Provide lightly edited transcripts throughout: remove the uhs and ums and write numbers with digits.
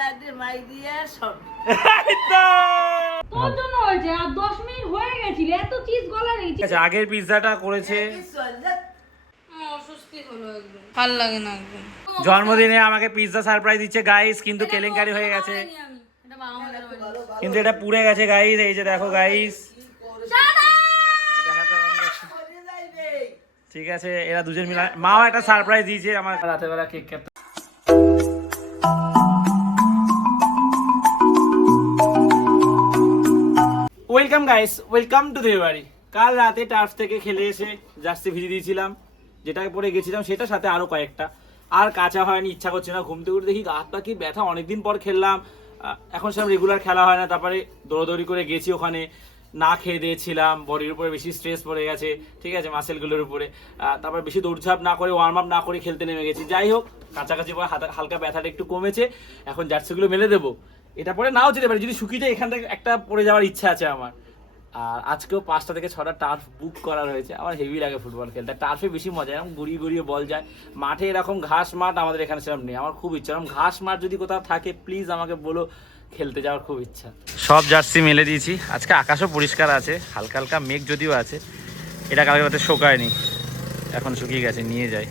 Birthday my deer সব তোর জন্য হয়েছে আর 10 মিনিট হয়ে গেছিল এত চিজ গলা নেই। আচ্ছা আগের পিৎজাটা করেছে অস্বস্তি হলো একদম ভালো লাগে না একদম। জন্মদিনে আমাকে পিৎজা সারপ্রাইজ দিচ্ছে গাইস, কিন্তু কেলেঙ্কারি হয়ে গেছে, এটা বাবা মাদের বাড়ি। কিন্তু এটা পুড়ে গেছে গাইস। এই যে দেখো গাইস, ঠিক আছে এরা দুজন মিলে, মাও একটা সারপ্রাইজ দিয়েছে আমার রাতে বেলা কেক কাটতে। ওয়েলকাম গাইস, ওয়েলকাম টু দেওয়ার বাড়ি। কাল রাতে টার্ফ থেকে খেলে এসে জার্সি ভিজে দিয়েছিলাম, যেটাকে পরে গেছিলাম সেটা, সাথে আরো কয়েকটা। আর কাঁচা হয়নি, ইচ্ছা করছে না, ঘুমতে উঠে দেখি হাত পা কি ব্যথা, অনেকদিন পর খেললাম। এখন সব রেগুলার খেলা হয় না, তারপরে দৌড়াদৌড়ি করে গেছি ওখানে, না খেয়ে দিয়েছিলাম, বডির উপরে বেশি স্ট্রেস পড়ে গেছে, ঠিক আছে, মাসেলগুলোর উপরে। তারপর বেশি দৌড়ঝাঁপ না করে, ওয়ার্ম আপ না করে খেলতে নেমে গেছি। যাই হোক, কাছাকাছি পরে হালকা ব্যথাটা একটু কমেছে। এখন জার্সিগুলো মেলে দেবো, এটা পরে নাও যেতে পারে, যদি শুকিয়ে যায় এখান থেকে একটা পরে যাওয়ার ইচ্ছা আছে আমার। আর আজকেও 5টা থেকে 6টা টার্ফ বুক করা রয়েছে। আমার হেভি লাগে ফুটবল খেলতে, টার্ফে বেশি মজা, এরকম গড়িয়ে গড়িয়ে বল যায়। মাঠে এরকম ঘাস মাঠ আমাদের এখানে সেরকম নেই, আমার খুব ইচ্ছা এরকম ঘাস মাঠ যদি কোথাও থাকে প্লিজ আমাকে বলো, খেলতে যাওয়ার খুব ইচ্ছা। সব জার্সি মেলে দিয়েছি, আজকে আকাশও পরিষ্কার আছে, হালকা হালকা মেঘ যদিও আছে। এটা কালকে রাতে শোকায়নি, এখন শুকিয়ে গেছে, নিয়ে যাই।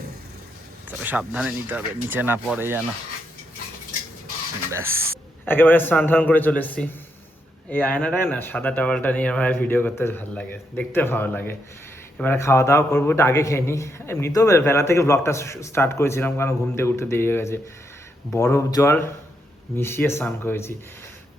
তবে সাবধানে নিতে হবে, নিচে না পড়ে যেন। ব্যাস একেবারে স্নান টান করে চলে এসেছি। এই আয়নাটায় না সাদা টাওয়ালটা নিয়ে আমার ভিডিও করতে ভালো লাগে, দেখতে ভালো লাগে। এবারে খাওয়া দাওয়া করবো, ওটা আগে খেয়ে নিই। এমনিতেও বেলা থেকে ব্লগটা স্টার্ট করেছিলাম, কারণ ঘুমতে উঠতে দেরি হয়ে গেছে। বরফ জল মিশিয়ে স্নান করেছি,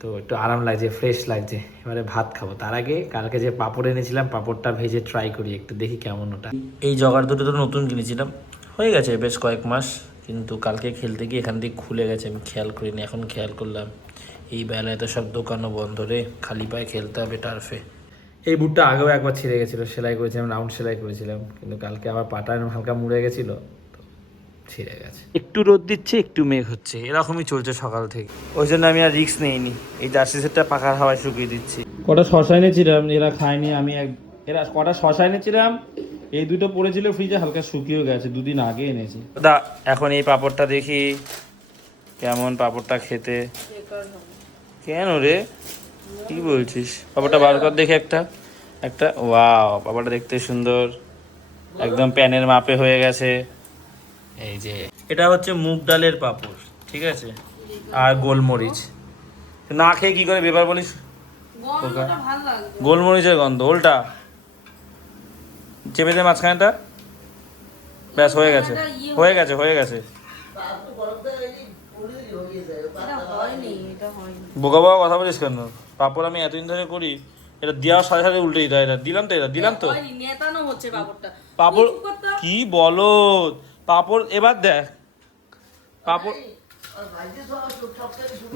তো একটু আরাম লাগছে, ফ্রেশ লাগছে। এবারে ভাত খাবো, তার আগে কালকে যে পাঁপড় এনেছিলাম, পাঁপড়টা ভেজে ট্রাই করি একটু, দেখি কেমন ওটা। এই জগার দুটো তো নতুন কিনেছিলাম, হয়ে গেছে বেশ কয়েক মাস, কিন্তু কালকে খেলতে গিয়ে এখান থেকে খুলে গেছে, আমি খেয়াল করিনি, এখন খেয়াল করলাম। এই বেলায় তো সব দোকানও বন্ধ রে, খালি পায়ে খেলতে হবে টার্ফে। এই বুটটা আগেও একবার ছিঁড়ে গেছিলো, সেলাই করেছিলাম, রাউন্ড সেলাই করেছিলাম, কিন্তু কালকে আবার পাটা হালকা মুড়ে গেছিলো, ছিঁড়ে গেছে। একটু রোদ দিচ্ছে, একটু মেঘ হচ্ছে, এরকমই চলছে সকাল থেকে। ওই জন্য আমি আর রিস্ক নেইনি, এই জার্সি সেটটা পাখার হাওয়ায় শুকিয়ে দিচ্ছি। কটা শশা এনেছিলাম, এরা খায়নি, আমি এরা কটা শশা এনেছিলাম, এই দুটো পড়েছিল ফ্রিজে, হালকা শুকিয়েও গেছে, দুদিন আগে এনেছি। দা এখন এই পাঁপড়টা দেখি কেমন, পাঁপড়টা খেতে। কেন রে, কি বলছিস? পাঁপড়টা বার কর দেখে একটা একটা ওয়াও, পাঁপড়টা দেখতে সুন্দর, একদম প্যানের মাপে হয়ে গেছে। এই যে এটা হচ্ছে মুগ ডালের পাঁপড়, ঠিক আছে, আর গোলমরিচ। না খেয়ে কি করে ব্যাপার বলিস? গোলমরিচের গন্ধ, ওলটা চেপে দে মাঝখানেটা, ব্যাস হয়ে গেছে, হয়ে গেছে, হয়ে গেছে। বোকা বোকা কথা বলিস কেন? পাঁপড় আমি এতদিন ধরে করি, এটা দেওয়ার সাথে সাথে উল্টে দিতে হয়। এটা দিলাম তো, এটা দিলাম তো, পাঁপড় কি বলো, পাঁপড় এবার দেখ, পাঁপড়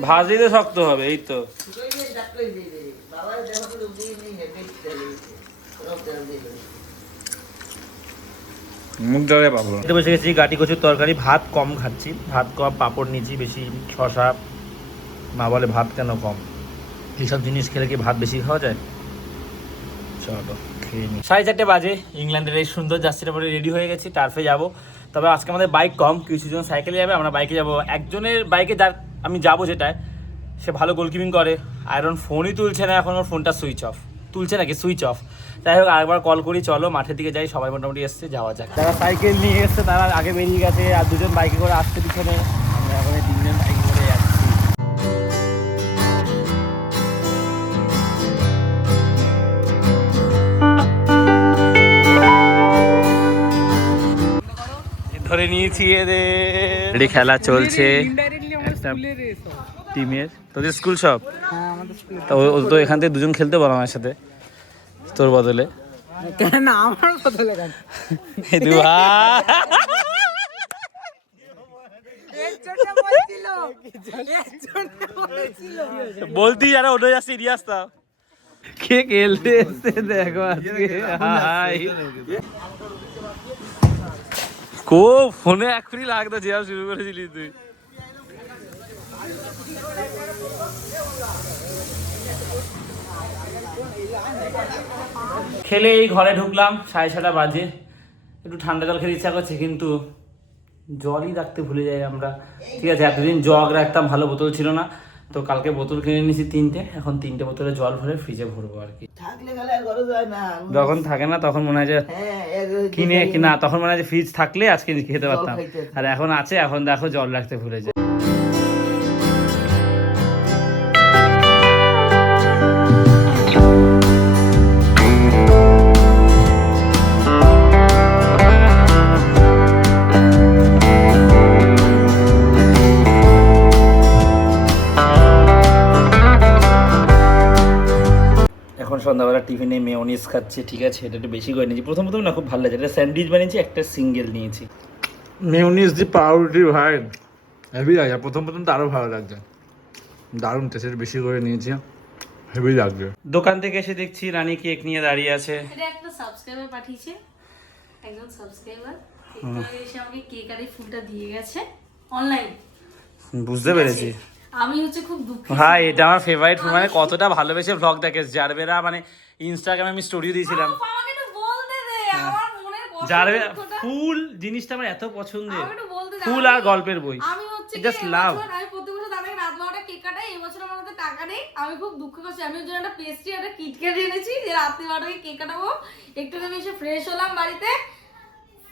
ভাজতে শক্ত হবে, এই তো। মুগ ডালে পাঁপড় খেতে বসে গেছি, গাটি কচুর তরকারি, ভাত কম খাচ্ছি, ভাত কম, পাঁপড় নিয়েছি বেশি, শশা। মা বলে ভাত কেন কম, এইসব জিনিস খেলে কি ভাত বেশি খাওয়া যায়? চলো খেয়ে নিই। 4:30 বাজে, ইংল্যান্ডের এই সুন্দর জার্সিটা পরে রেডি হয়ে গেছি, টার্ফে যাব। তবে আজকে আমাদের বাইক কম, কিছুজন সাইকেলে যাবে, আমরা বাইকে যাব। একজনের বাইকে যার আমি যাবো, যেটায় সে ভালো গোলকিপিং করে, আয়রন ফোনই তুলছে না এখন, ওর ফোনটা সুইচ অফ, তুলছে নাকি সুইচ অফ। যাই হোক আরেকবার কল করি, চলো মাঠের দিকে যাই, সবাই মোটামুটি এসছে, যাওয়া যাক। যারা সাইকেল নিয়ে এসছে তারা আগে বেরিয়ে গেছে, আর দুজন বাইকে করে আসছে পিছনে, আমরা এখন 3জন বাইকে করে যাচ্ছি। ধরে নিয়েছি এদের, খেলা চলছে একটা টিমের। তোদের স্কুল সব, তো এখান থেকে দুজন খেলতে বলো আমার সাথে, তোর বদলে। আমার বদলে বলতি যারা ওটা যা সিরিয়াস তা কে খেলতে এসছে দেখো আজকে। হাই কো ফোনে এখনই লাগতো, যে শুরু করেছিলি তুই। খেলে এই ঘরে ঢুকলাম, 6:30 বাজে, একটু ঠান্ডা জল খেতে ইচ্ছা করছে, কিন্তু জলই রাখতে ভুলে যাই আমরা। ঠিক আছে, এতদিন জগ রাখতাম, ভালো বোতল ছিল না, তো কালকে বোতল কিনে নিয়েছি 3টে, এখন 3টে বোতলে জল ভরে ফ্রিজে ভরবো আর কি। থাকলে গেলে আর ঘরে যায় না। যখন থাকে না তখন মনে হয় যে কিনা, তখন মনে হয় যে ফ্রিজ থাকলে আজকে খেতে পারতাম, আর এখন আছে, এখন দেখো জল রাখতে ভুলে যায়। এখন সন্ধ্যাবেলা টিফিনে মেয়োনিজ খাচ্ছি, ঠিক আছে, এটা একটু বেশি করে নিয়েছি, প্রথম না খুব ভালো লাগছে, এটা স্যান্ডউইচ বানিয়েছি, একটা সিঙ্গেল নিয়েছি। মেয়োনিজ দিয়ে পাউরুটি ভাই হেভি লাগে, প্রথম তো আরও ভালো লাগছে, দারুণ টেস্ট, বেশি করে নিয়েছি, হেভি লাগবে। দোকান থেকে এসে দেখছি রানী কেক নিয়ে দাঁড়িয়ে আছে। এটা একটা সাবস্ক্রাইবার পাঠিয়েছে, একজন সাবস্ক্রাইবার এসে আমাকে কেক আর এই ফুলটা দিয়ে গেছে অনলাইন। বুঝতে পেরেছি। আমি হচ্ছে খুব দুঃখিত ভাই এটা আমার ফেভারিট ফুল, মানে কতটা ভালোবেসে ভ্লগ দেখে জারবেরা, মানে ইনস্টাগ্রামে আমি স্টোরি দিয়েছিলাম। আমাকে একটু বলতে দে, আমার মনের কষ্ট জারবেরা দুঃখটা। ফুল জিনিসটা আমার এত পছন্দের, আমাকে একটু বলতে দে, ফুল আর গল্পের বই, আমি হচ্ছে জাস্ট কি লাভ। এবছর আমি প্রতি বছর তাদের রাত 12টা কেক কাটাই, এই বছর আমার হাতে টাকা নেই, আমি খুব দুঃখ করছি। আমি ওর জন্য একটা পেস্ট্রি একটা কিটক্যাট এনেছি যে রাত্রি 12টায় কেক কাটাবো। একটু আমি এসে ফ্রেশ হলাম, বাড়িতে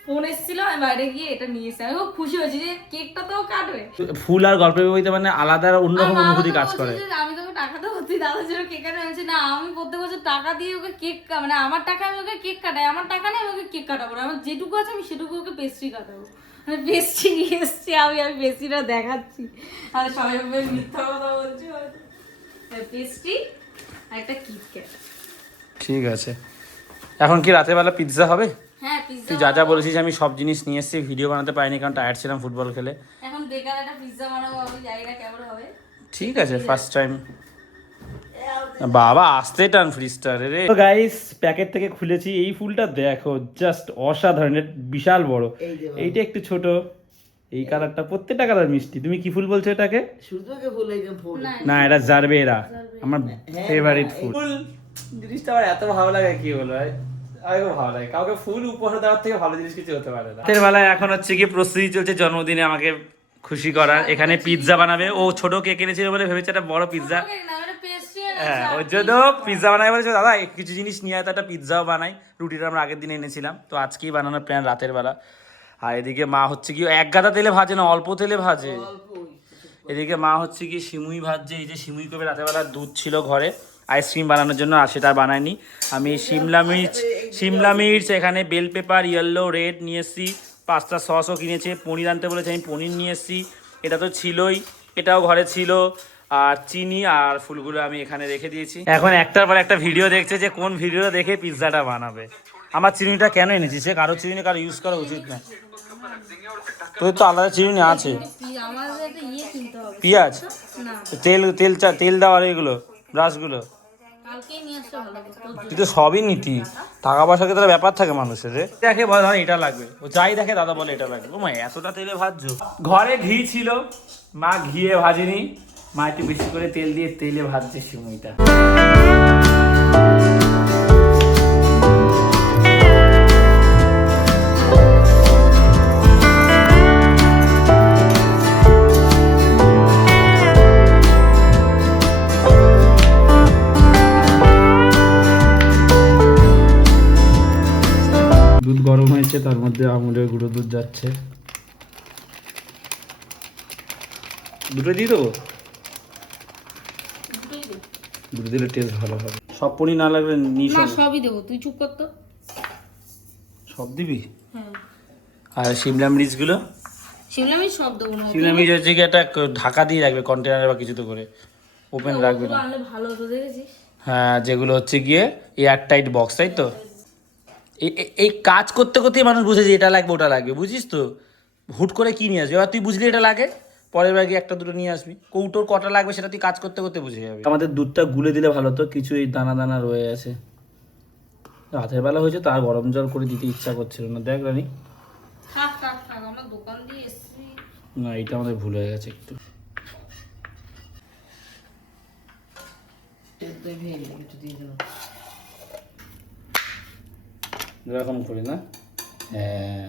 ফোন এসেছিল, আমি বাইরে গিয়ে এটা নিয়ে এসেছি। আমি খুব খুশি হয়েছি যে কেকটা তো কাটবে। ফুল আর গল্পের বইতে মানে আলাদা অন্যরকম অনুভূতি কাজ করে। আমি তোকে টাকা দেবো, তুই দাদার জন্য কেক কাটা এনেছি না, আমি প্রত্যেক বছর টাকা দিয়ে ওকে কেক মানে আমার টাকা আমি ওকে কেক কাটাই, আমার টাকা নেই আমি ওকে কেক কাটাবো না, আমার যেটুকু আছে আমি সেটুকু ওকে পেস্ট্রি কাটাবো। আমি পেস্ট্রি নিয়ে এসেছি, আমি পেস্ট্রিটা দেখাচ্ছি, আর সবাই মিথ্যা কথা বলছি, পেস্ট্রি আর একটা কিটক্যাট। ঠিক আছে, এখন কি রাতের বেলা পিৎজা হবে? হ্যাঁ পিৎজা। তুই যা যা বলেছিস আমি সব জিনিস নিয়ে এসেছি, ভিডিও বানাতে পারিনি কারণ টায়ার্ড ছিলাম ফুটবল খেলে। এখন বেকার একটা পিৎজা বানাবো, আমি জানি না কেমন হবে। ঠিক আছে, ফার্স্ট টাইম। বাবা আসতে টান ফ্রিজটা রে। তো গাইস প্যাকেট থেকে খুলেছি, এই ফুলটা দেখো জাস্ট অসাধারণ, বিশাল বড়, এইটা একটু ছোট, এই কালারটা, প্রত্যেকটা কালার মিষ্টি। তুমি কি ফুল বলছো এটাকে? সূর্যকে ফুল, এই যে ফুল। না এটা জারবেরা, আমার ফেভারিট ফুল। জিনিসটা আমার এত ভালো লাগে, কি বলবো, আমার খুব ভালো লাগে, কাউকে ফুল উপহার দেওয়ার থেকে ভালো জিনিস কিছু হতে পারে না। রাতের বেলায় এখন হচ্ছে কি প্রস্তুতি চলছে জন্মদিনে আমাকে খুশি করার, এখানে পিৎজা বানাবে, ও ছোট কেক এনেছিল বলে ভেবেছে একটা বড় পিৎজা, হ্যাঁ ওর জন্য পিৎজা বানাই বলেছে, দাদা কিছু জিনিস নিয়ে আয়, তো একটা পিৎজাও বানাই। রুটিটা আমরা আগের দিন এনেছিলাম, তো আজকেই বানানোর প্ল্যান রাতের বেলা। আর এদিকে মা হচ্ছে কি এক গাদা তেলে ভাজে না, অল্প তেলে ভাজে। এদিকে মা হচ্ছে কি সিমুই ভাজছে, এই যে সিমুই করবে, রাতের বেলা দুধ ছিল ঘরে আইসক্রিম বানানোর জন্য, আর সেটা বানায়নি। আমি শিমলা মির্চ এখানে বেল পেপার ইয়েলো রেড নিয়ে এসেছি, পাস্তা সসও কিনেছে, পনির আনতে বলেছে, আমি পনির নিয়ে এসেছি, এটা তো ছিলই, এটাও ঘরে ছিল, আর চিনি আর ফুলগুলো আমি এখানে রেখে দিয়েছি। এখন একটার পর একটা ভিডিও দেখছে যে কোন ভিডিও দেখে পিৎজাটা বানাবে। আমার চিনিটা কেন এনেছি, সে কারো চিনি কারো ইউজ করা উচিত না, তোর তো আলাদা চিনি আছে। পেঁয়াজ, তেল দেওয়ার এগুলো ব্রাশগুলো, তুই তো সবই নিতি, টাকা পয়সা কি তার ব্যাপার থাকে মানুষের রে। দেখে বলে দাদা এটা লাগবে, ও যাই দেখে দাদা বলে এটা লাগবে। ও মা এতটা তেলে ভাজছো? ঘরে ঘি ছিল, মা ঘিয়ে ভাজেনি, মা একটু বেশি করে তেল দিয়ে তেলে ভাজছে সিমুইটা। দুধ গরম হয়েছে, তার মধ্যে আমুলের গুঁড়ো দুধ যাচ্ছে, দুটো দিয়ে দেবো, দুটো দিলে টেস্ট ভালো হবে। সব পনি না লাগবে না সবই দেবো, তুই চুপ কর তো। সব দিবি? হ্যাঁ। আর শিমলা মরিচগুলো? শিমলা মির্চ সব দেবো না, শিমলা মরিচ হচ্ছে কি একটা ঢাকা দিয়ে রাখবে কন্টেনারে বা কিছুতে করে, ওপেন রাখবে না। আনলে ভালো হতো, দেখেছিস? হ্যাঁ যেগুলো হচ্ছে গিয়ে এয়ার টাইট বক্স, তাই তো। এই কাজ করতে করতেই মানুষ বুঝে যে এটা লাগবে ওটা লাগবে, বুঝিস তো। হুট করে কি নিয়ে আসবি, এবার তুই বুঝলি এটা লাগে, পরের বার গিয়ে একটা দুটো নিয়ে আসবি, কৌটোর কটা লাগবে সেটা তুই কাজ করতে করতে বুঝে যাবে। আমাদের দুধটা গুলে দিলে ভালো তো, কিছু এই দানা দানা রয়ে আছে, রাতের বেলা হয়েছে তো আর গরম জল করে দিতে ইচ্ছা করছিল না। দেখ রানি, আমার দোকান দিয়ে এসেছি না, এটা আমাদের ভুল হয়ে গেছে একটু। এরকম করি না, হ্যাঁ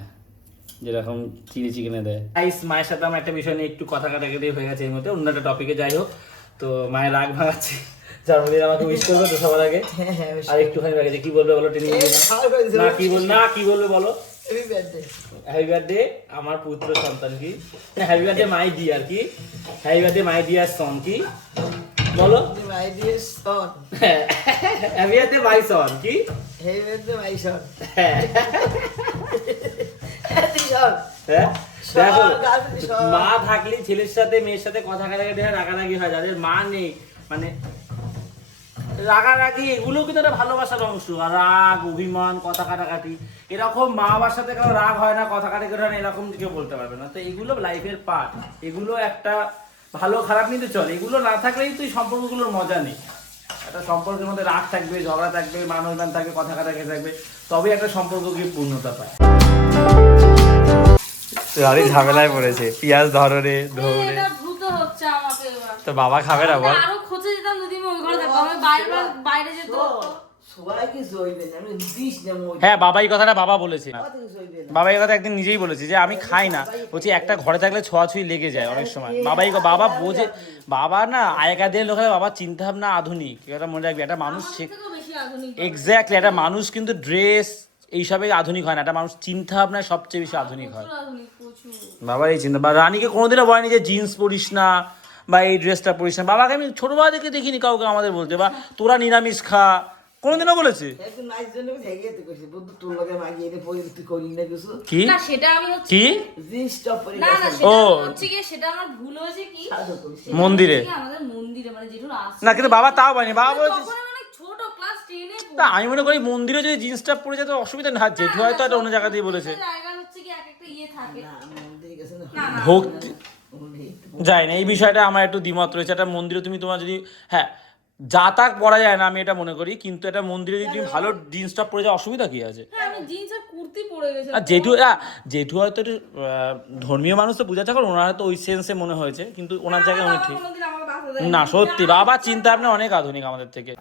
যেরকম চিলি চিকেনে দেয়। গাইস মায়ের সাথে আমার একটা বিষয় নিয়ে একটু কথা কাটাকাটি হয়ে গেছে এর মধ্যে, অন্য একটা টপিকে যাই হোক। তো মায়ের রাগ ভাঙাচ্ছে, জন্মদিন আমাকে উইশ করবে তো সবার আগে। আর একটুখানি বাকি কি বলবে বলো, টেনে না কি বলবে বলো। হ্যাপি বার্থডে আমার পুত্র সন্তান কি, হ্যাপি বার্থডে মাই ডিয়ার কি, happy birthday my dear son কি বলো, my dear son, happy birthday my son কি, হ্যাপি বার্থডে মাই সন। হ্যাঁ দেখো মা থাকলে ছেলের সাথে মেয়ের সাথে কথা কাটাকাটি হয়, রাগারাগি হয়। যাদের মা নেই মানে রাগারাগি এগুলো কিন্তু একটা ভালোবাসার অংশ। আর রাগ অভিমান কথা কাটাকাটি এরকম মা বাবার সাথে কারো রাগ হয় না, কথা কাটাকাটি হয় না, এরকম কেউ বলতে পারবে না। তো এগুলো লাইফের পার্ট, এগুলো একটা ভালো খারাপ নিতে চলে। এগুলো না থাকলেই তুই সম্পর্কগুলোর মজা নেই। একটা সম্পর্কের মধ্যে রাগ থাকবে, ঝগড়া থাকবে, মান অভিমান থাকবে, কথা কাটাকাটি থাকবে, তবে একটা সম্পর্ক গিয়ে পূর্ণতা পায়। আরে ঝামেলায় পড়েছে, পেঁয়াজ ধরে ধরে এটা দ্রুত হচ্ছে আমাকে এবার। তো বাবা খাবে না বল। আরো খোঁজে যেতাম যদি আমি ওই ঘরে থাকতাম, আমি বাইরে যেতে হতো। সবাই কি জইবে না, আমি দিস না মই। হ্যাঁ বাবা এই কথাটা বাবা বলেছে, কথা জইবে না। বাবা এই কথা একদিন নিজেই বলেছে যে আমি খাই না, বলছি একটা ঘরে থাকলে ছোঁয়াছুঁই লেগে যায় অনেক সময়। বাবা বোঝে, বাবা না আগেকার দিনের লোকেরা বাবার চিন্তা ভাবনা আধুনিক। এটা মনে রাখবি, একটা মানুষ থেকেও বেশি আধুনিক। এক্স্যাক্টলি একটা মানুষ কিন্তু ড্রেস এইসবে আধুনিক হয় না, একটা মানুষ চিন্তা ভাবনায় সবচেয়ে বেশি আধুনিক হয়। আধুনিক প্রচুর। বাবার এই চিন্তা, বা রানীকে কোনোদিনও বলেনি যে জিন্স পরিস না বা এই ড্রেসটা পরিস না। বাবাকে আমি ছোটবেলা থেকে দেখিনি কাউকে আমাদের বলতে, বা তোরা নিরামিষ খা, কোনোদিনও বলেছে? একটু নাইস জন্য থেকে যেতে কইছি, বুদ্ধ তোর লগে মাগিয়ে এনে পরিস্থিতি করি না কিছু। কি না সেটা আমি হচ্ছে কি জিন্স টপ পরে না গেছে। সেটা ও। হচ্ছে কি, সেটা আমার ভুল হয়েছে কি সাজো কইছি। মন্দিরে হচ্ছে কি, আমাদের মন্দিরে মানে যেটুর আসছে না, কিন্তু বাবা তাও বলেনি। বাবা বলছে তখন মানে ছোট ক্লাস 10 এ তা আমি মনে করি মন্দিরে যদি জিন্সটা পরে যেত অসুবিধা না, জেঠু হয়তো একটা অন্য জায়গা দিয়ে বলেছে। জায়গা হচ্ছে কি এক একটা ইয়ে থাকে। না মন্দিরে গেছে না। না, না। ভক্তি মন্দিরে যায় না এই বিষয়টা আমার একটু দ্বিমত রয়েছে। একটা মন্দিরে তুমি তোমার যদি হ্যাঁ যাতাক পরা যায় না আমি এটা মনে করি, কিন্তু একটা মন্দিরে যদি তুমি ভালো জিন্স টপ পরে যাও অসুবিধা কি আছে? হ্যাঁ আমি জিন্স আর কুর্তি পরে গেছি। আর জেঠু হয়তো একটু ধর্মীয় মানুষ তো বুঝা থাকার, ওনার হয়তো ওই সেন্সে মনে হয়েছে, কিন্তু ওনার জায়গায় উনি ঠিক কোনোদিন আমাকে বাধা দেয়নি। না। সত্যি বাবা চিন্তা ভাবনা অনেক আধুনিক আমাদের থেকে।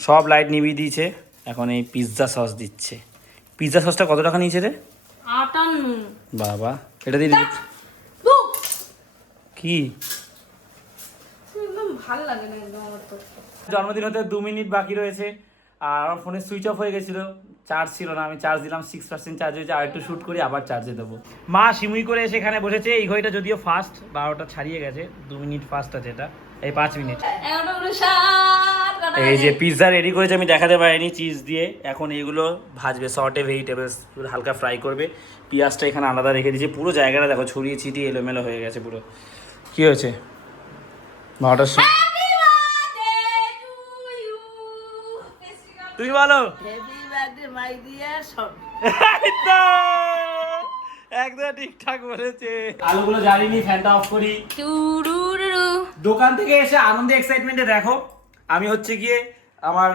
সব লাইট নিভিয়ে দিয়েছে, এখন এই পিৎজা সস দিচ্ছে। পিৎজা সসটা কত টাকা নিয়েছে রে? 58 বাবা এটা দিয়ে কি একদম ভালো লাগে না একদম আমার তো। জন্মদিন হতে 2 মিনিট বাকি রয়েছে, আর আমার ফোনে সুইচ অফ হয়ে গেছিলো, চার্জ ছিল না। আমি চার্জ দিলাম, 6% চার্জ হয়েছে, আর একটু শ্যুট করি আবার চার্জে দেবো। মা সিমুই করে সেখানে বসেছে। এই ঘড়িটা যদিও ফাস্ট, 12টা ছাড়িয়ে গেছে, 2 মিনিট ফাস্ট আছে এটা, এই 5 মিনিট। 11:60 এই যে পিৎজা রেডি করেছে, আমি দেখাতে পারিনি, চিজ দিয়ে। এখন এগুলো ভাজবে, সর্টে ভেজিটেবলস হালকা ফ্রাই করবে। পেঁয়াজটা এখানে আলাদা রেখে দিয়েছে, পুরো জায়গাটা দেখো ছড়িয়ে ছিটিয়ে এলোমেলো হয়ে গেছে পুরো। কি হয়েছে 12টার সময়? তুমি বলো। হ্যাপি বার্থডে মাই ডিয়ার সন। একদম ঠিকঠাক বলেছে। আলুগুলো জ্বালিনি, ফ্যানটা অফ করি। দোকান থেকে এসে আনন্দে এক্সাইটমেন্টে দেখো আমি হচ্ছে গিয়ে আমার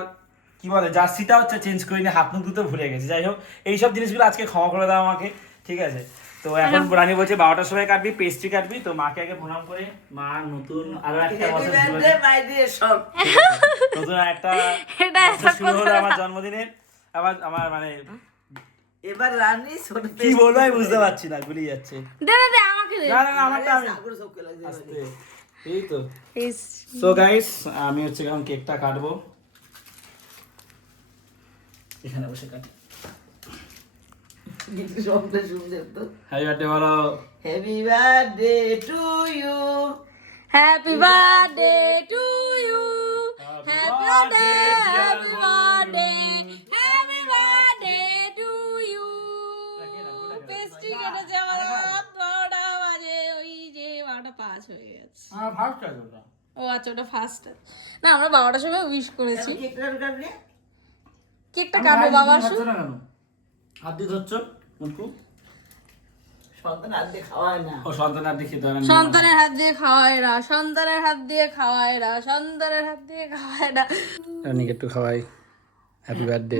কি বলে জার্সিটা হচ্ছে চেঞ্জ করিনি, হাত মুখ ধুতে ভুলে গেছি। যাই হোক এইসব জিনিসগুলো আজকে ক্ষমা করে দাও আমাকে, ঠিক আছে? তো এখন রানী বলছে 12টার সময় কাটবি, পেস্ট্রি কাটবি। তো মাকে আগে প্রণাম করে, মা নতুন আরো একটা হ্যাপি বছর বার্থডে মাই ডিয়ার সন। নতুন একটা বছর শুরু হলো আমার জন্মদিনের। আবার আমার মানে এবার রানী ছোট কি বলবো আমি বুঝতে পারছি না, গুলিয়ে যাচ্ছে। দে আমাকে দে। না না না আমারটা আমি সাগর চোখে লাগছে। আস্তে। এই তো সো গাইস আমি হচ্ছে এখন কেকটা কাটবো, এখানে বসে কাটি। গীত শব্দ সুন্দর তো। হ্যাপি বার্থডে বলো। Happy birthday to you. Happy birthday to you. Happy birthday, happy birthday, happy birthday to you. Pastry কেটেছে আমার রাত 12টা বাজে, ওই যে 12:05 হয়ে গেছে। ফার্স্ট কাজ ওটা। ও আচ্ছা ওটা ফার্স্ট। না আমরা 12টার সময় উইশ করেছি। কেকটা কাটলে কেকটা কাটবো বাবা আসুক। হাত দিয়ে ধরছো মুটকু? সন্তান আর দিয়ে খাওয়ায় না। ও সন্তান হাত দিয়ে খেতে হয় না। সন্তানের হাত দিয়ে খাওয়ায় না, সন্তানের হাত দিয়ে খাওয়ায় না, সন্তানের হাত দিয়ে খাওয়ায় না। রানীকে একটু খাওয়াই। Happy birthday.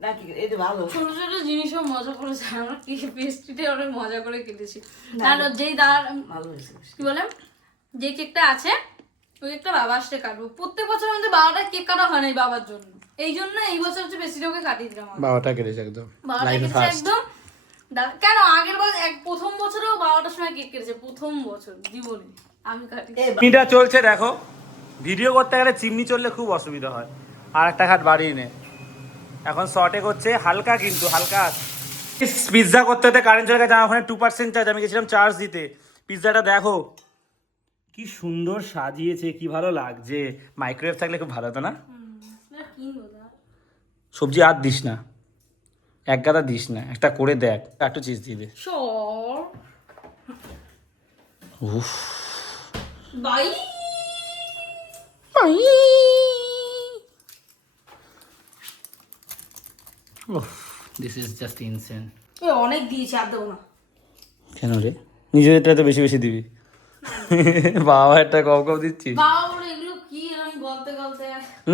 না কি এটা ভালো। ছোট ছোট জিনিসও মজা করেছে, আমরা কি পেস্ট্রিতে অনেক মজা করে কেটেছি। আর যেই দাঁড় ভালো হয়েছে। কি বলে যে কেকটা আছে ওই কেকটা বাবা আসতে কাটবো। প্রত্যেক বছর আমাদের 12টা কেক কাটা হয় না এই বাবার জন্য। এই জন্য এই বছর হচ্ছে বেশি লোকে কাটিয়ে দিলাম আমি। 12টা কেটেছে একদম 12টা লাইফে কেটেছে ফার্স্ট। একদম। কেন আগের বার প্রথম বছরেও 12টার সময় কেক কেটেছে, প্রথম বছর জীবনে আমি কাটি। চিমনিটা চলছে দেখো, ভিডিও করতে গেলে চিমনি চললে খুব অসুবিধা হয়। আর একটা খাট বাড়িয়ে নে, এখন শর্টে করছে হালকা, কিন্তু হালকা পিৎজা করতে হতে কারেন্ট চলে গেছে। আমার ওখানে 2% চার্জ, আমি গেছিলাম চার্জ দিতে। পিৎজাটা দেখো কি সুন্দর সাজিয়েছে, কি ভালো লাগছে। মাইক্রোওয়েভ থাকলে খুব ভালো হতো না? সবজি আর দিস না, এক গাদা দিস না, একটা করে দেখ, একটু চিজ দিয়ে দে। উফ by this is just insane. অনেক দিয়েছি, আর দেবো না। কেন রে, নিজেদেরটা তো বেশি বেশি দিবি, বাবা একটা কম কম দিচ্ছিস। বাবা বলে এগুলো কি, আমি গলতে গলতে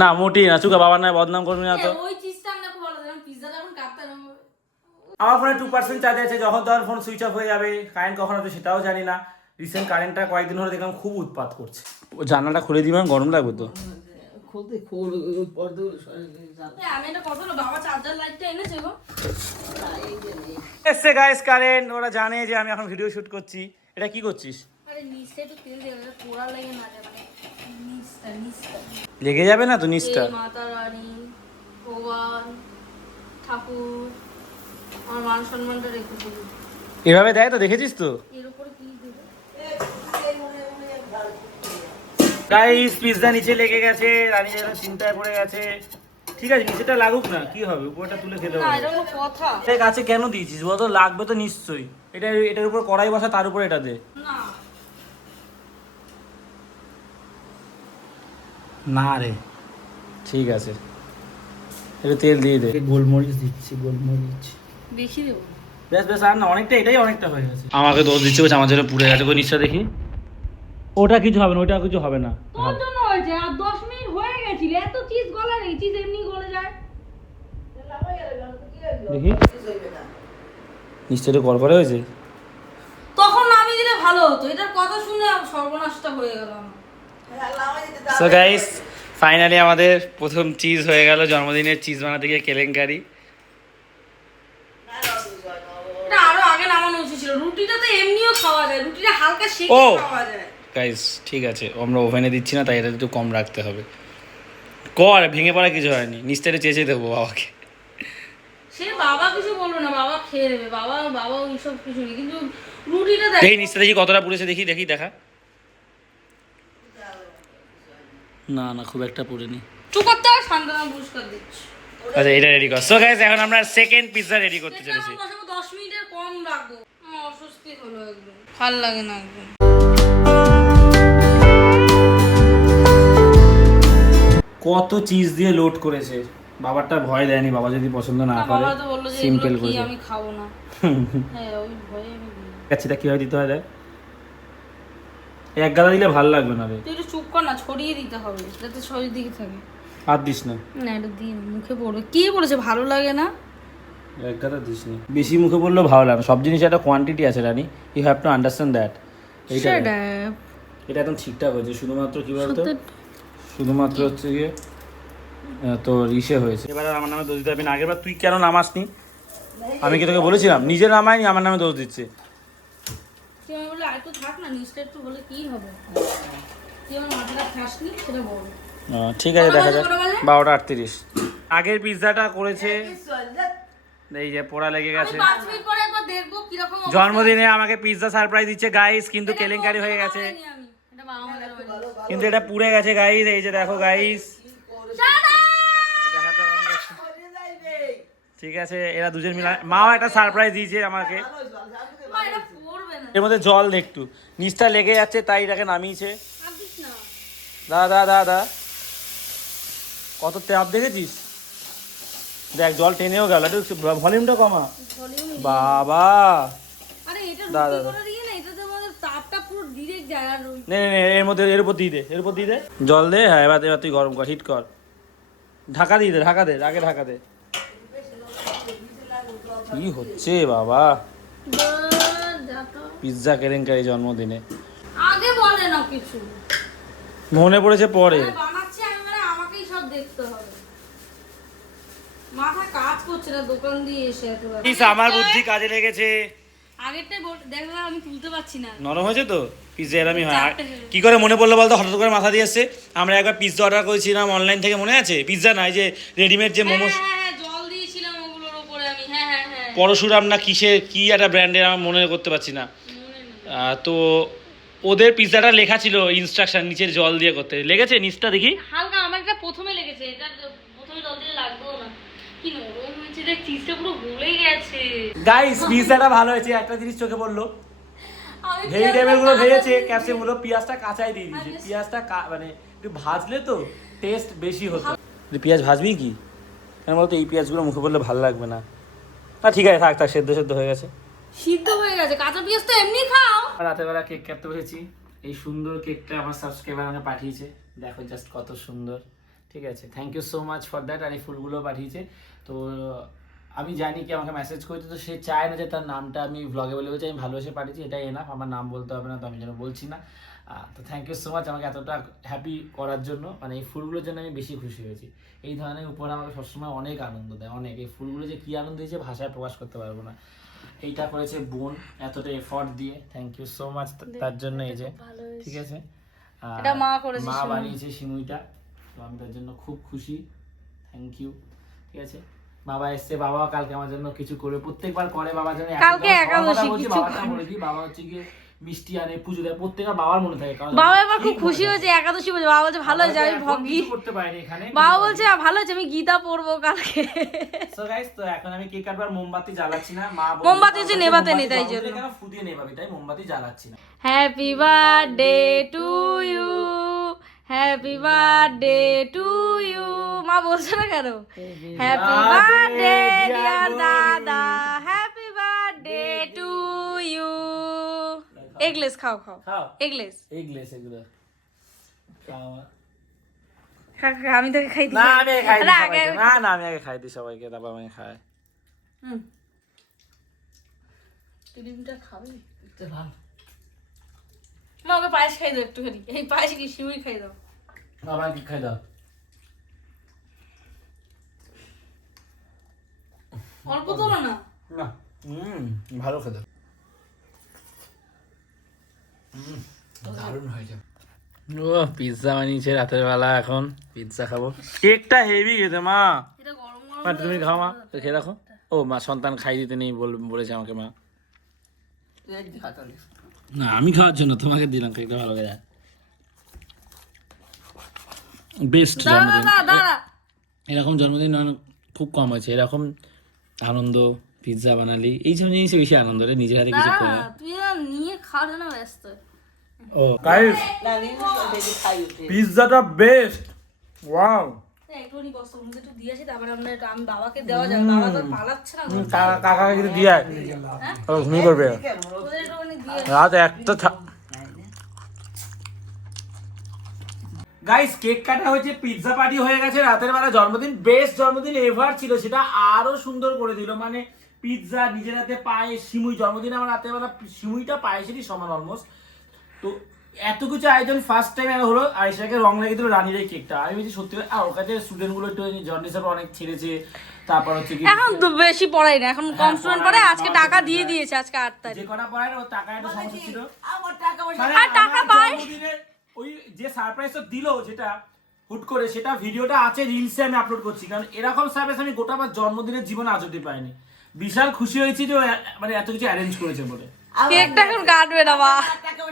না মোটেই না, চুকা বাবার নয় বদনাম করবি না তো। ওই চিজটা আমি খুব ভালো দিলাম, পিৎজাটা এখন কাটতে হবে। আমার ফোনে 2% চার্জ আছে, যখন তখন ফোন সুইচ অফ হয়ে যাবে, কারেন্ট কখন হবে সেটাও জানি না। রিসেন্ট কারেন্টটা কয়েকদিন ধরে দেখলাম খুব উৎপাত করছে। ও জানালাটা খুলে দিবে, গরম লাগবে তো। খুলতে খোল পর্দাগুলো সরাই আমি এটা কত বাবা চার্জার লাইটটা এনেছে গো। এসছে গাইস কারেন্ট, ওরা জানে যে আমি এখন ভিডিও শুট করছি। এটা কি করছিস? আরে নিচটা একটু তেল দিয়ে দাও, পোড়া লাগে না যায়, মানে নিচটা লেগে যাবে না তো নিচটা? এই মাতা রানী, ভগবান, ঠাকুর, আমার মান সম্মানটা রেখে দিল। এভাবে দেয় তো, দেখেছিস তো এর উপরে কি দিল? গাইস পিৎজা নিচে লেগে গেছে, রানী যেন চিন্তায় পড়ে গেছে। ঠিক আছে নিচেটা লাগুক না, কি হবে, উপরটা তুলে খেতে না হবে। এটা কোনো কথা এই কাছে কেন দিয়েছিস বলতো? লাগবে তো নিশ্চয়ই। এটার উপর কড়াই বসা, তার উপর এটা দে। না। না রে ঠিক আছে, একটু তেল দিয়ে দে। গোলমরিচ দিচ্ছি, গোলমরিচ বেশি দেবো? বেশ বেশ, আর না অনেকটা, এটাই অনেকটা হয়ে গেছে। আমাকে দোষ দিচ্ছে, বলছে আমার জন্য পুড়ে গেছে। ওই নিচটা দেখি, ওটা কিছু হবে না, ওইটা কিছু হবে না। তোর জন্য হয়েছে, আর 10 মিনিট হয়ে গেছিল, এত চিজ গলা নেই, চিজ এমনি গলে যায়। দেখি নিচটা একটু কড়কড়ে হয়েছে। তখন নামিয়ে দিলে ভালো হতো, এটার কথা শুনে সর্বনাশটা হয়ে গেল আমার। সো গাইস ফাইনালি আমাদের প্রথম চিজ হয়ে গেল। জন্মদিনের চিজ বানাতে গিয়ে কেলেঙ্কারি। এটা আরো আগে নামানো উচিত ছিল। রুটিটা তো এমনিও খাওয়া যায়, রুটিটা হালকা সেকে ও খাওয়া যায়। গাইস ঠিক আছে, আমরা ওভেনে দিচ্ছি না, তাই এটা একটু কম রাখতে হবে। কর, ভেঙে পড়া কিছু হয়নি। নিচটা একটু চেঁচে দেবো বাবাকে। সে বাবা কিছু বলবে না, বাবা খেয়ে নেবে, বাবা ওইসব কিছু নেই, কিন্তু রুটিটা দেখ। দেখি নিচটা দেখি কতটা পুড়েছে, দেখি দেখা। না না খুব একটা পুড়েনি। চুপ করতে আর সান্ত্বনা পুরস্কার দিচ্ছি। আচ্ছা এটা রেডি কর। সো গাইস এখন আমরা সেকেন্ড পিৎজা রেডি করতে চলেছি। 10 মিনিটের কম রাখবো, আমার অস্বস্তি হলো একদম, ভালো লাগে না একদম। কত চিজ দিয়ে লোড করেছে, বাবারটা ভয় দেয়নি। বাবা যদি পছন্দ না করে বাবা তো বললো যে সিম্পল এগুলো কি করে আমি খাবো না। হ্যাঁ ওই ভয়ে আমি দিই। কাচ্ছিটা কিভাবে দিতে হয় দেখ, এক গাদা দিলে ভালো লাগবে না রে। তুই একটু চুপ কর না, ছড়িয়ে দিতে হবে যাতে শরীর দিকে থাকে। আর দিস না, না এটা দিয়ে মুখে পড়বে। কে বলেছে ভালো লাগে না? এক গাদা দিস না, বেশি মুখে বললেও ভালো লাগে না। সব জিনিসের একটা কোয়ান্টিটি আছে Rani, you have to understand that. এইটা এটা একদম ঠিকঠাক হয়েছে, শুধুমাত্র কি বলতো, শুধুমাত্র হচ্ছে গিয়ে তোর ইসে হয়েছে। এবার আমার নামে দোষ দিতে হবে না। আগেরবার তুই কেন নামাসনি, আমি কি তোকে বলেছিলাম? নিজে নামায়নি, আমার নামে দোষ দিচ্ছে। তুই আমি বলে আর একটু থাক না, নিচটা একটু বলে কি হবে, তুই আমার মাথাটা খাসনি সেটা বল। ঠিক আছে দেখা যাক। 12:38 আগের পিৎজাটা করেছে, এই যে পোড়া লেগে গেছে। 5 মিনিট পরে একবার দেখবো কি রকম অবস্থা। জন্মদিনে আমাকে পিৎজা সারপ্রাইজ দিচ্ছে গাইস, কিন্তু কেলেঙ্কারি হয়ে গেছে, এটা বাবা আমাদের বাড়ি। কিন্তু এটা পুড়ে গেছে গাইস। এই যে দেখো গাইস, ঠিক আছে এরা দুজন মিলে, মাও একটা সারপ্রাইজ দিয়েছে আমাকে। মা এটা পড়বে না। এর মধ্যে জল দে একটু, নিচটা লেগে যাচ্ছে তাই এটাকে নামিয়েছে। আর দিস না। দা কত চাপ দেখেছিস, দেখ জল টেনেও গেল। একটু ভলিউমটা কমা বাবা। আরে এটা দাদা রুটি করে দিয়ে না, এটাতে আমাদের তাপটা পুরো ডাইরেক্ট যায়। আর ওই নে এর মধ্যে, এর উপর দিয়ে দে, জল দে। হ্যাঁ এবার তুই গরম কর, হিট কর, ঢাকা দিয়ে দে, আগে ঢাকা দে। কি হচ্ছে বাবা, পিৎজা কেলেঙ্কারি জন্মদিনে আগে বলে না কিছু, মনে পড়েছে পরে। বানাচ্ছি আমি, মানে আমাকেই সব দেখতে হবে। মাথা কাজ করছে না দোকান দিয়ে এসে এত রাত। আমার বুদ্ধি কাজে লেগেছে। আগেরটাই দেখো আমি তুলতে পারছি না। নরম হয়েছে তো পিৎজা এরমই হয়। কি করে মনে পড়লো বলতো, হঠাৎ করে মাথা দিয়ে এসছে। আমরা একবার পিৎজা অর্ডার করেছিলাম অনলাইন থেকে, মনে আছে? পিৎজা নাই যে রেডিমেড যে মোমোস, হ্যাঁ জল দিয়েছিলাম ওগুলোর উপরে আমি। হ্যাঁ পরশুরাম না কিসের কি একটা ব্র্যান্ডের, আমার মনে করতে পারছি না। তো ওদের পিৎজাটা লেখা ছিল ইনস্ট্রাকশন নিচের জল দিয়ে করতে। লেগেছে নিচটা দেখি হালকা, আমার এটা প্রথমে লেগেছে, এটা প্রথমে জল দিলে লাগবেও না। কি নরম হয়েছে রে, চিজটা পুরো গলে গেছে। গাইস পিৎজাটা ভালো হয়েছে। একটা জিনিস চোখে পড়লো, ভেজিটেবল গুলো ভেজেছে, ক্যাপসিকাম গুলো, পেঁয়াজটা কাঁচাই দিয়ে দিয়েছে। পেঁয়াজটা মানে একটু ভাজলে তো টেস্ট বেশি হতো। পেঁয়াজ ভাজবি কি কেন বলতো, এই পেঁয়াজগুলো মুখে পড়লে ভালো লাগবে না। না ঠিক আছে, থাক থাক, সেদ্ধ হয়ে গেছে। সিদ্ধ হয়ে গেছে, কাঁচা পেঁয়াজ তো এমনি খাও। রাতের বেলা কেক কাটতে বসেছি। এই সুন্দর কেকটা আমার সাবস্ক্রাইবার আমাকে পাঠিয়েছে, দেখো জাস্ট কত সুন্দর। ঠিক আছে, thank you so much for that. আর এই ফুলগুলো পাঠিয়েছে। তো আমি জানি কি আমাকে মেসেজ করতে, তো সে চায় না যে তার নামটা আমি ব্লগে বলে বলছি। আমি ভালোবেসে পাঠিয়েছি, এটাই এনাফ। আমার নাম বলতে হবে না, তো আমি যেন বলছি না। তো থ্যাংক ইউ সো মাচ আমাকে এতটা হ্যাপি করার জন্য। মানে এই ফুলগুলোর জন্য আমি বেশি খুশি হয়েছি। এই ধরনের উপহার আমাকে সবসময় অনেক আনন্দ দেয়, অনেক। এই ফুলগুলো যে কী আনন্দ দিয়েছে ভাষায় প্রকাশ করতে পারবো না। এইটা করেছে বোন এতটা এফর্ট দিয়ে, থ্যাংক ইউ সো মাচ তার জন্য। এই যে ঠিক আছে, এটা মা করেছে, মা বানিয়েছে সিমুইটা, তো আমি তার জন্য খুব খুশি। Thank you. ঠিক আছে, বাবা এসছে, বাবা কালকে আমার জন্য কিছু করে, প্রত্যেকবার করে বাবার জন্য। কালকে একাদশী কিছু বাবাটা বলে দিই, বাবা হচ্ছে গিয়ে মিষ্টি আনে, পুজো দেয়, প্রত্যেকবার বাবার মনে থাকে। বাবা এবার খুব খুশি হয়েছে একাদশী বলছে। বাবা বলছে ভালো হয়েছে, আমি ভগি করতে পারিনি এখানে। বাবা বলছে ভালো হয়েছে, আমি গীতা পড়বো কালকে। সো গাইস, তো এখন আমি কেক কাটবার মোমবাতি জ্বালাচ্ছি না। মা বলছে মোমবাতি হচ্ছে নেভাতে নেই, তাই জন্য কেন ফুদিয়ে নেভাবি, তাই মোমবাতি জ্বালাচ্ছি না। Happy birthday to you, happy birthday to you. মা বলছে না কেন? হ্যাপি বার্থডে ডিয়ার দাদা, happy birthday to you. Eggless খাও খাও, এগলেস এগুলো আমি তোকে খাই দিই। না আমি খাই দিই সবাইকে। না আমি আগে খাই দিই সবাইকে, তারপর আমি খাই। ক্রিমটা খাবি? ভালো। মা ওকে পায়েস খাই দাও একটুখানি। এই পায়েস কি সিমুই খাই দাও। বাবা কি খাই দাও? অল্প তোলো না। না ভালো খেতে, দারুণ হয়েছে। ও পিৎজা বানিয়েছে রাতের বেলা, এখন পিৎজা খাবো। কেকটা হেভি খেতে মা। এটা গরম গরম মা তুমি খাও, মা তো খেয়ে দেখো। ও মা সন্তান খাই দিতে নেই বলেছে আমাকে মা। না আমি খাওয়ার জন্য তোমাকে দিলাম, কেকটা ভালো খেয়ে। বেস্ট জন্মদিন, এরকম জন্মদিন খুব কম হয়েছে। এরকম আনন্দ, পিৎজা বানালি, এই সব জিনিসে বেশি আনন্দ রে, নিজের হাতে কিছু করে। তুই নিয়ে খাওয়ার জন্য ব্যস্ত। ও গাইস, পিৎজাটা বেস্ট। ওয়াও, একটুখানি কষ্ট মধ্যে একটু দিয়ে আসি, তারপরে আমরা আমি বাবাকে দেওয়া যাবে। বাবা তো পালাচ্ছে না। কাকাকে কিছু দিয়ে আয়, ও ঘুমিয়ে পড়বে। ওদের একটুখানি দিয়ে রাত একটা গাইস, কেক কাটা হয়েছে, পিৎজা পার্টি হয়ে গেছে, রাতের বেলা জন্মদিন। বেস্ট জন্মদিন এভার ছিল, সেটা আরো সুন্দর করে দিল। মানে পিৎজা, নিজের হাতে পায়েস, সিমুই। জন্মদিন আমার রাতের বেলা সিমুইটা পায়েসেরই সমান অলমোস্ট। তো এত কিছু আয়োজন ফার্স্ট টাইম হলো। আয়েশাকে রং লাগিয়ে দিল রানীর এই কেকটা। আমি বলছি সত্যি, আর ওর কাছে স্টুডেন্ট গুলো একটু জন্ডিস অনেক ছেড়েছে। তারপর হচ্ছে কি এখন তো বেশি পড়াই না, এখন কম স্টুডেন্ট পড়ে। আজকে টাকা দিয়ে দিয়েছে, আজকে 8 তারিখ। যে কটা পড়ায় ওর টাকা একটা সমস্যা ছিল। আমার টাকা পয়সা মানে আর টাকা পায়। জন্মদিনের ওই যে সারপ্রাইজটা দিল, যেটা হুট করে, সেটা ভিডিওটা আছে রিলসে, আমি আপলোড করছি। কারণ এরকম সারপ্রাইজ আমি গোটা আমার জন্মদিনের জীবনে আজ অব্দি পাইনি। বিশাল খুশি হয়েছি যে মানে এত কিছু অ্যারেঞ্জ করেছে বলে। কেকটা এখন কাটবে না বা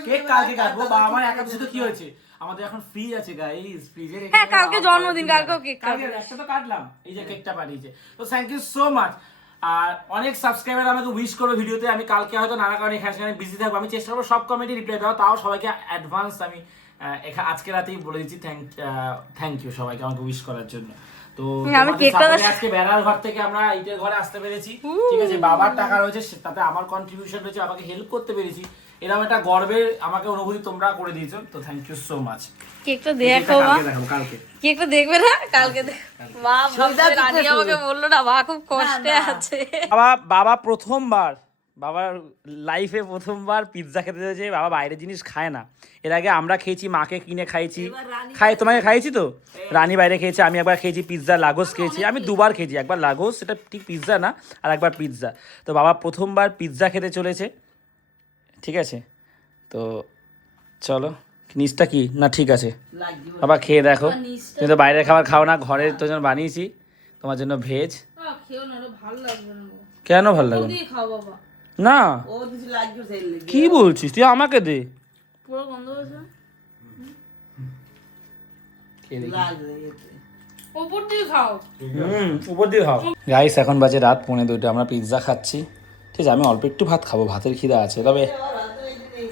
কেক কালকে কাটবো। বা আমার একাদশী তো কি হয়েছে, আমাদের এখন ফ্রিজ আছে গাইস, ফ্রিজে রেখে। হ্যাঁ কালকে জন্মদিন, কালকেও কেক কাটবে, একটা তো কাটলাম। এই যে কেকটা পাঠিয়েছে, তো থ্যাংক ইউ সো মাচ। আর অনেক সাবস্ক্রাইবার আমাকে উইশ করো ভিডিওতে। আমি কালকে হয়তো নানা কারণে এখানে বিজি থাকবো। আমি চেষ্টা করবো সব কমেন্টে রিপ্লাই দেওয়া, তাও সবাইকে অ্যাডভান্স আমি আজকে রাতেই বলে দিচ্ছি থ্যাংক ইউ সবাইকে আমাকে উইশ করার জন্য। তো আজকে বেড়ার ঘর থেকে আমরা ইটের ঘরে আসতে পেরেছি। ঠিক আছে, বাবার টাকা রয়েছে, তাতে আমার কন্ট্রিবিউশন রয়েছে, আমাকে হেল্প করতে পেরেছি। এরকম একটা গর্বের আমাকে অনুভূতি তোমরা করে দিয়েছো, তো থ্যাংক ইউ সো মাচ। কেকটা দেখো মা, কেকটা দেখবে না কালকে? মা রানী আমাকে বললো না, মা খুব কষ্টে আছে। বাবা প্রথমবার বাবার লাইফে প্রথমবার পিৎজা খেতে হয়েছে। বাবা বাইরের জিনিস খায় না, এর আগে আমরা খেয়েছি, মাকে কিনে খাইছি, তোমাকে খাইছি তো, রানী বাইরে খেয়েছে, আমি একবার খেয়েছি পিৎজা, লাগোস খেয়েছি, আমি দুবার খেয়েছি, একবার লাগোস, সেটা ঠিক পিৎজা না, আর একবার পিৎজা। তো বাবা প্রথমবার পিৎজা খেতে চলেছে, ঠিক আছে? তো চলো, নিচটা কি না ঠিক আছে বাবা, খেয়ে দেখো। তুমি তো বাইরের খাবার খাও না, ঘরের তো জন্য বানিয়েছি তোমার জন্য ভেজ। খেও না, ভালো লাগবে না। কেন ভালো লাগবে দিয়ে খাও বাবা। না ও কিছু লাগবে সেই লেগে। কি বলছিস তুই, আমাকে দে। পুরো গন্ধ হয়েছে। লাগবে এতে। উপর দিয়ে খাও। উপর দিয়ে খাও। গাইস এখন বাজে রাত 1:45, আমরা পিৎজা খাচ্ছি, ঠিক আছে? আমি অল্প একটু ভাত খাবো, ভাতের খিদা আছে, তবে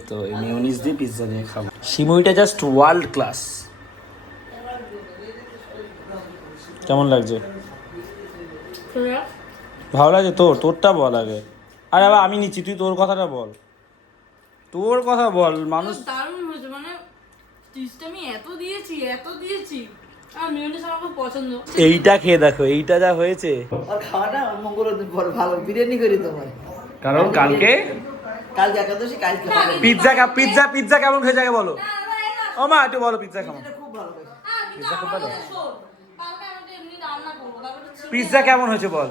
তো এই মিউনিস দিয়ে পিৎজা দিয়ে খাবো। সিমুইটা জাস্ট ওয়ার্ল্ড ক্লাস। কেমন লাগছে? ভালো লাগে তোর? তোরটা বল আগে। আরে বাবা আমি নিচ্ছি, তুই তোর কথাটা বল, তোর কথা বল। মানুষ দারুণ হয়েছে, মানে চিজটা আমি এত দিয়েছি আর মিউনিস আমার খুব পছন্দ। এইটা খেয়ে দেখো, এইটা যা হয়েছে। আর খাওয়াটা মঙ্গলবার পর ভালো বিরিয়ানি করি তোমার, কারণ কালকে একাদশী, কালকে হবে। পিৎজা কেমন খেয়েছে আগে বলো। ও মা একটু বলো পিৎজা কেমন। এটা খুব ভালো হয়েছে। পিৎজা খুব ভালো। কালকে আমি এমনি রান্না করবো, তারপরে পিৎজা কেমন হয়েছে বল।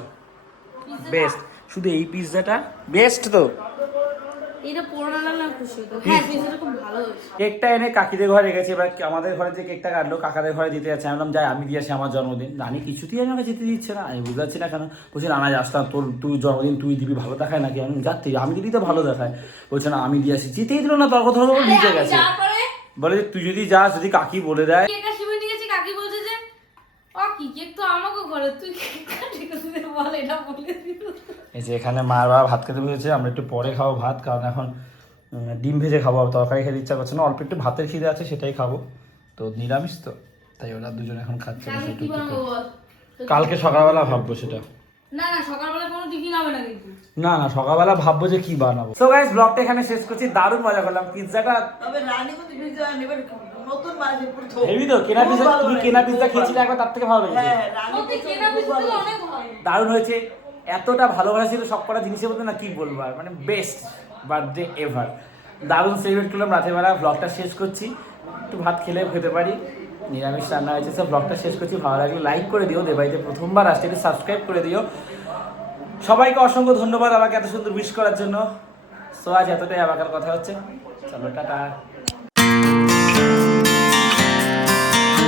বেস্ট, শুধু এই পিৎজাটা বেস্ট তো। এটা পুরোনো লাগলে আমি খুশি হতো। হ্যাঁ পিৎজাটা খুব ভালো হয়েছে। কেকটা এনে কাকিদের ঘরে রেখেছি, এবার আমাদের ঘরে যে কেকটা কাটলো কাকাদের ঘরে দিতে যাচ্ছে। আমি বললাম যাই, আমি দিয়ে আসি, আমার জন্মদিন। রানী কিছুতেই আমাকে যেতে দিচ্ছে না, আমি বুঝতে পারছি না কেন। বলছি না যাস না, তুই জন্মদিন তুই দিবি, ভালো দেখায় নাকি? আমি যাচ্ছি, আমি দিবি তো ভালো দেখায়। বলছে না আমি দিয়ে আসি, যেতেই দিল না, তর্ক ধর্ম করে নিচে গেছে। বলে যে তুই যদি যাস, যদি কাকি বলে দেয়। কেকটা শিবে নিয়ে গেছি, কাকি বলছে যে ও কি কেক তো আমাকে ঘরে, তুই কেক কাটি করে বল, এটা বলে দিল। এই যে এখানে মার বাবা ভাত খেতে বসেছে, আমরা একটু পরে খাবো ভাত, কারণ এখন ডিম ভেজে খাবো, তরকারি খেতে ইচ্ছা করছে না, অল্প একটু ভাতের খিদে আছে, সেটাই খাবো। তো নিরামিষ তো, তাই ওরা দুজন এখন খাচ্ছে। কালকে কি বানাবো বল? কালকে সকালবেলা ভাববো সেটা। না সকালবেলা কোনো টিফিন হবে না কিন্তু। না সকালবেলা ভাববো যে কি বানাবো। সো গাইস ব্লগটা এখানে শেষ করছি, দারুণ মজা করলাম। পিৎজাটা তবে রানী কিন্তু পিৎজা নেবে নতুন মাসে প্রথম। হেভি তো, কেনা পিৎজা, তুমি কেনা পিৎজা খেয়েছিলে একবার, তার থেকে ভালো লেগেছে। হ্যাঁ রানী ওতে কেনা পিৎজা তো অনেক ভালো। দারুণ হয়েছে, এতটা ভালোবাসা ছিল সব কটা জিনিসের মধ্যে না, কি বলবো আর, মানে বেস্ট বার্থডে এভার। দারুণ সেলিব্রেট করলাম রাতের বেলা। ব্লগটা শেষ করছি, একটু ভাত খেলে খেতে পারি, নিরামিষ রান্না হয়েছে। সব ব্লগটা শেষ করছি, ভালো লাগলে লাইক করে দিও, দেবাইতে প্রথমবার আসছে সাবস্ক্রাইব করে দিও। সবাইকে অসংখ্য ধন্যবাদ আমাকে এত সুন্দর উইশ করার জন্য। সো আজ এতটাই, আবার কথা হচ্ছে, চলো টাটা।